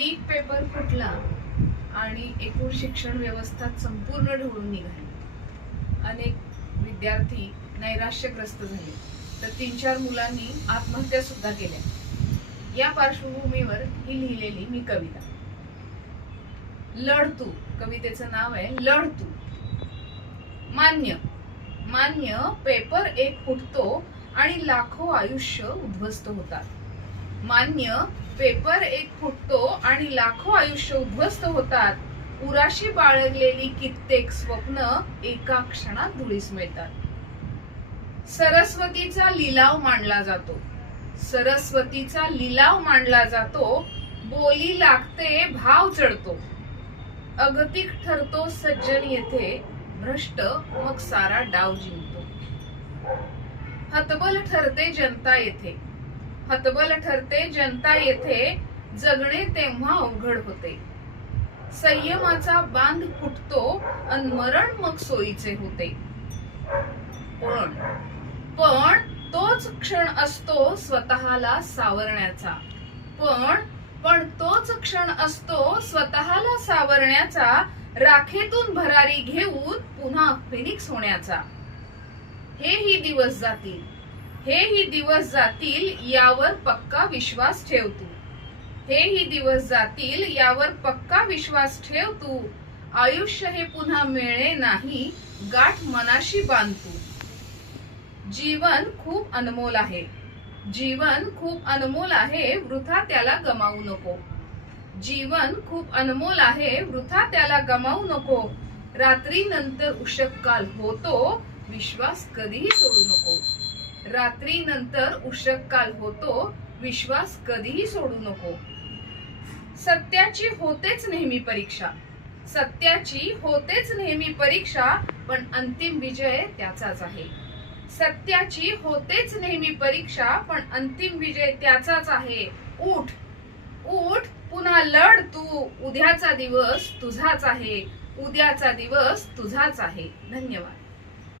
नीट paper फुटला आणि एकूण शिक्षण व्यवस्था संपूर्ण ढवळून निघाली. अनेक विद्यार्थी नैराश्यग्रस्त झाले, तर 3-4 मुलांनी आत्महत्या सुद्धा केल्या. या पार्श्वभूमीवर ही लिहिलेली मी कविता. लढ तू, कवितेचं नाव आहे लढ तू. मान्य मान्य पेपर एक फुटतो आणि लाखो आयुष्य उद्ध्वस्त होतात. मान्य पेपर एक फुटतो आणि लाखो आयुष्य उद्ध्वस्त होतात. उराशी बाळगलेली कित्येक स्वप्न एका क्षणात धुळीस मिळतात. सरस्वतीचा लिलाव मांडला जातो, सरस्वतीचा लिलाव मांडला जातो. बोली लागते भाव चढतो. अगतिक ठरतो सज्जन येथे, भ्रष्ट मग सारा डाव जिंकतो. हतबल ठरते जनता येथे, हतबल ठरते जनता येथे. जगणे तेव्हा अवघड होते. संयमाचा बांध फुटतो अन मरण मग सोयीचे होते. पण तोच क्षण असतो स्वतःला सावरण्याचा. पण तोच क्षण असतो स्वतःला सावरण्याचा. राखेतून भरारी घेऊन पुन्हा फिनिक्स होण्याचा. हेही दिवस जातील, हेही दिवस जातील यावर पक्का विश्वास ठेव तू. हेही दिवस जातील यावर पक्का विश्वास ठेव तू. आयुष्य हे पुन्हा मिळणे नाही, गाठ मनाशी बांध तू. जीवन खूप अनमोल आहे, जीवन खूप अनमोल आहे, वृथा त्याला गमावू नको. जीवन खूप अनमोल आहे, वृथा त्याला गमावू नको. रात्री नंतर उषक काल होतो, विश्वास कधीही सोडू नको. रात्री नंतर उषक काल होतो, विश्वास कधीही सोडू नको. सत्याची होतेच नेहमी परीक्षा, सत्याची होतेच नेहमी परीक्षा, पण अंतिम विजय त्याचाच आहे. सत्याची होतेच नेहमी परीक्षा, पण अंतिम विजय त्याचाच आहे. उठ उठ पुन्हा लढ तू. उद्याचा दिवस तुझाच आहे, उद्याचा दिवस तुझाच आहे. धन्यवाद.